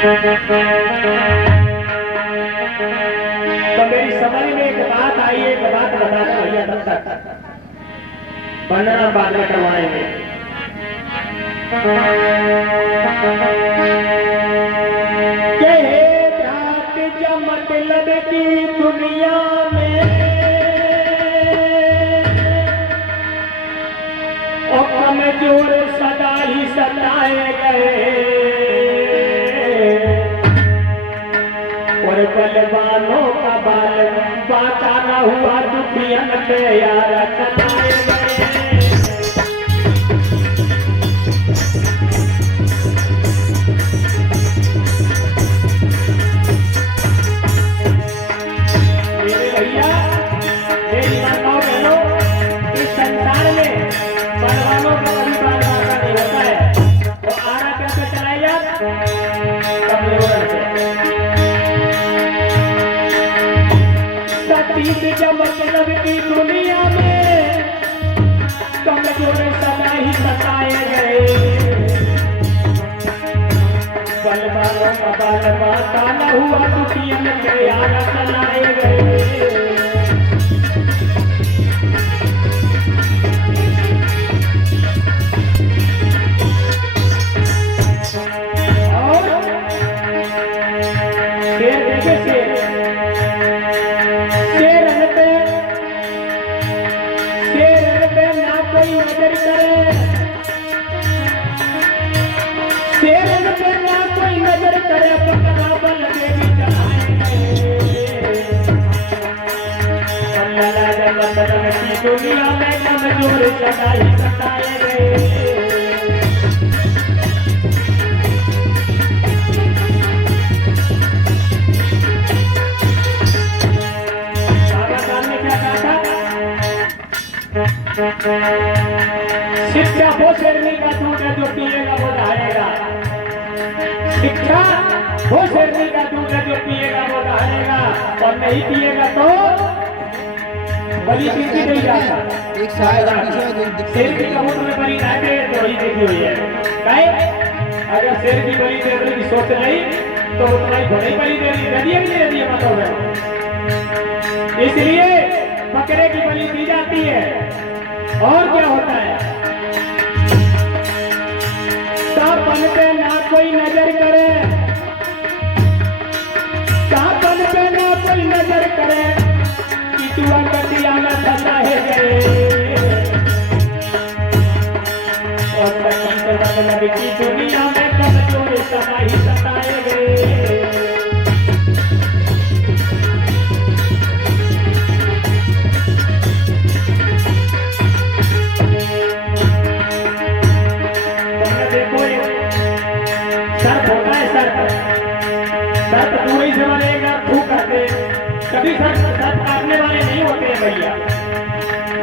तो मेरी समझ में एक बात आई, एक बात बताना भैया तब तक वरना बाद में करवाएंगे। मतलब की दुनिया में और कमजोर सदा ही सताए गए और बलवानों का बाल बाका न हुआ दुखियन पे यार सताए गए। मतलब की दुनिया में कमजोर सदा ही सताए गए बलवानों का बाल बाका न हुआ दुखियन के यार सताए गए। दुनिया में कमजोर सदा ही सताए गए। ने क्या कहा था? शिक्षा वो शेरनी का दूध है जो पिएगा वो दहाड़ेगा। शिक्षा वो शेरनी का दूध है जो पिएगा वो दहाड़ेगा और नहीं पिएगा तो बलि किसी नहीं जाता। एक शायद शेर की कबूतर में बलि ना दे तो वही देखी हुई है। काहे? अगर शेर की बलि देने की सोच नहीं तो तुम्हारी घोड़े बलि दे दी नहीं मतलब है। इसलिए बकरे की बलि दी जाती है। और क्या होता है? सापन पे ना कोई नजर करे, सापन पे ना कोई नजर करे, किचुआ कटिया न सताए गए और मतलब की दुनिया में कमजोर सदा ही सताए गए। सर्प दूरी से बनेगा फूक करते, कभी सर्प काटने वाले नहीं होते हैं भैया।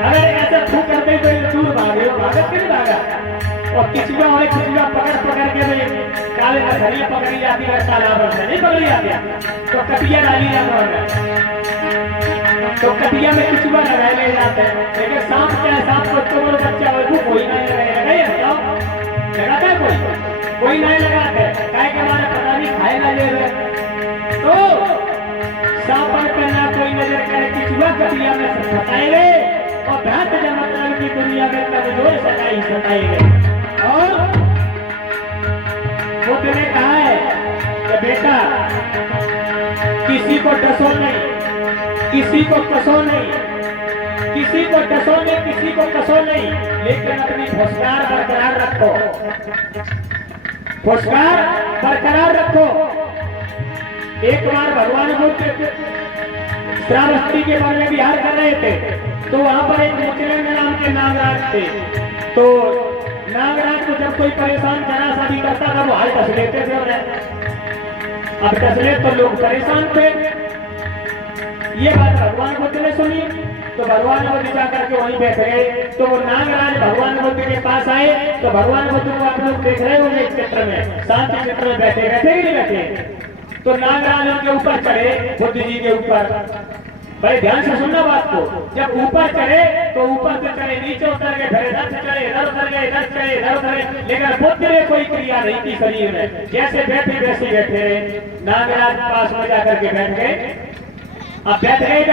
अगर ऐसा फूक करते तो दूर भागे भागत नहीं भागा और किचुआ वाले किचुआ पकड़ के भी काले मछलियां पकड़ी जाती है तालाब में नहीं पकड़ी जाती तो कटिया डाली जाता है तो कटिया में किचुआ लगाए ले जाते हैं। लेकिन सांप क्या है? सांप को तो बच्चा वो कोई नहीं लगाएगा, नहीं लगाता है कोई नहीं लगाते काय के हमारे पता नहीं खाए ना ले रहे तो सांपन पे ना कोई नजर करे किचुआ कटिया में सताएंगे और भ्रांत मतलब की दुनिया में कमजोर सताई सताएंगे। और बुद्ध ने कहा है कि बेटा किसी को डसो नहीं, किसी को कसो नहीं, किसी को डसो नहीं, किसी को कसो नहीं, लेकिन अपनी फुसकार बरकरार रखो, फुसकार बरकरार रखो। एक बार भगवान बुद्ध श्रावस्ती के वन में विहार कर रहे थे तो वहां पर एक मुचलेन नाम के नागराज थे। तो नागराज को जब कोई परेशान जरा सा भी करता था वो हाल कस लेते थे उन्हें। अब कसले तो लोग परेशान थे। ये बात भगवान बुद्ध ने सुनी तो भगवान बुद्ध जाकर के वहीं बैठ गए। तो वो नागराज भगवान बुद्ध के पास आए तो भगवान बुद्ध को आप लोग देख रहे होंगे इस चित्र में, शांति चित्र में बैठे बैठे ही नहीं बैठे। तो नागराज उनके ऊपर चढ़े, बुद्ध जी के ऊपर, भाई ध्यान से सुनना बात को। जब ऊपर चढ़े तो ऊपर से चढ़े, नीचे उतर गए, फिर इधर से चढ़े, इधर उतर गए, इधर चढ़े, इधर उतर गए, लेकिन बुद्ध ने कोई क्रिया नहीं की शरीर में। जैसे बैठे वैसे बैठे रहे। नागराज पास में जाकर के बैठ गए। अब बैठ गए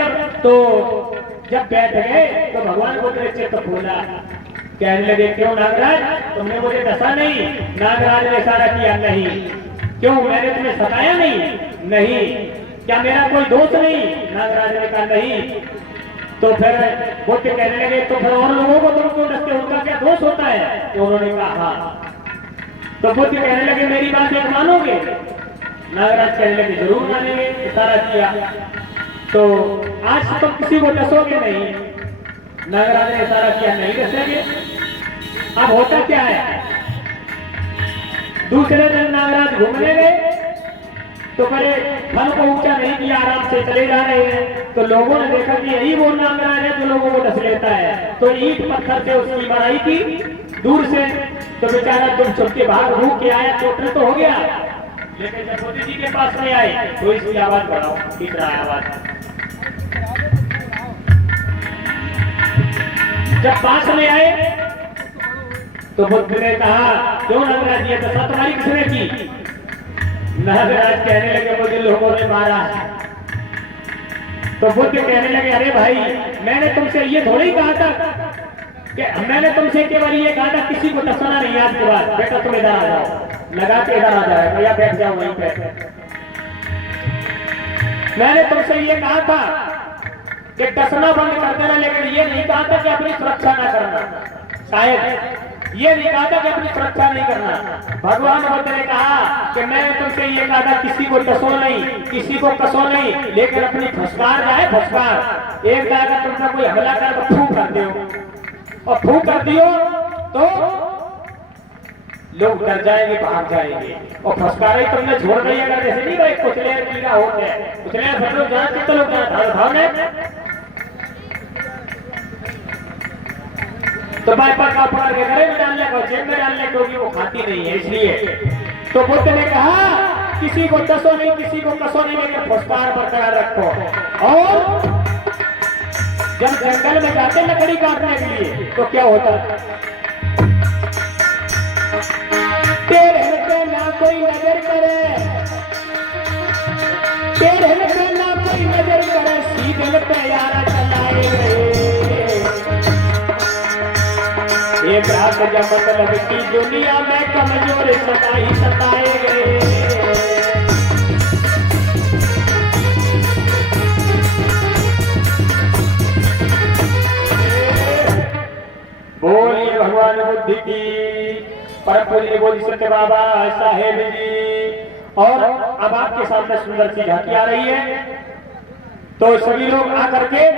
जब बैठ गए तो भगवान बुद्ध ने चित्त खोला। कहने लगे, क्यों नागराज, तुमने मुझे डसा नहीं? नागराज ने इशारा किया, नहीं। क्यों, मैंने तुम्हें सताया नहीं? क्या मेरा कोई दोष नहीं? नागराज ने कहा, नहीं। तो फिर बुद्ध कहने लगे, तो फिर और लोगों को तुम क्यों डसते हो, उनका क्या दोष होता है? तो उन्होंने कहा, हाँ। तो बुद्ध कहने लगे, मेरी बात एक मानोगे? नागराज कहने लगे, जरूर मानेंगे। इशारा किया, तो आज तुम किसी को डसोगे नहीं? नागराज ने इशारा किया, नहीं डसेंगे। अब होता क्या है, दूसरे दिन नागराज घूमने गए तो पहले फल को ऊंचा नहीं किया, आराम से चले जा रहे हैं। तो लोगों ने देखा कि यही वो नागराज है जो लोगों को डस लेता है। तो ईंट पत्थर से उसकी माराई की दूर से। तो बेचारा जब छुप के बाहर रूक के आया, चोटिल तो हो गया, लेकिन जब मोदी जी के पास में आए तो इसकी आवाज बढ़ाओ, किस रहा है आवाज। जब पास में आए तो बुद्ध ने कहा, क्यों नागराज, ये दशा तुम्हारी किसने की? नागराज कहने लगे, मुझे लोगों ने मारा। तो बुद्ध कहने लगे, अरे भाई, मैंने तुमसे ये थोड़ी कहा था कि मैंने तुमसे केवल ये कहा था किसी को डसना नहीं आज के बाद। बेटा तुम इधर आ जाओ, लगा के इधर आ जाओ, भैया बैठ जाओ वहीं पे। मैंने तुमसे ये कहा था कि डसना बंद कर देना, लेकिन ये नहीं कहा था कि अपनी सुरक्षा ना करना। शायद ये नहीं कहा था कि अपनी सुरक्षा नहीं करना। भगवान बुद्ध ने कहा कि मैंने तुमसे ये कहा था किसी को डसो नहीं, किसी को कसो नहीं, लेकिन अपनी फुसकार जाए, फुसकार। एक अगर तुम पर कोई हमला कर तो फू कर दियो, और फू कर दियो तो लोग डर जाएंगे, भाग जाएंगे। और फुसकार ही तुमने छोड़ दी अगर, जैसे नहीं भाई कुचले कीड़ा होते हैं, कुचले सब लोग जाना तो लोग जाना तो भाई पकड़ पकड़ के घरे में डालने को, जेब में डालने को, वो खाती नहीं है इसलिए। तो बुद्ध ने कहा, किसी को डसो नहीं, किसी को कसो नहीं, लेकिन फुसकार बरकरार रखो। और जब जंगल में जाते लकड़ी काटने के लिए तो क्या होता है, टेढ़े पे ना कोई नजर करे, टेढ़े पे ना कोई नजर करे, सीधे पे यारा चलाए गए। एक रात जब मतलब की दुनिया में कमजोर सताई सताए गए। बोलिए भगवान बुद्ध की, परम पूज्य बोल सत्य बाबा साहेब जी। और अब आपके सामने सुंदर सी झांकी आ रही है, तो सभी लोग आकर के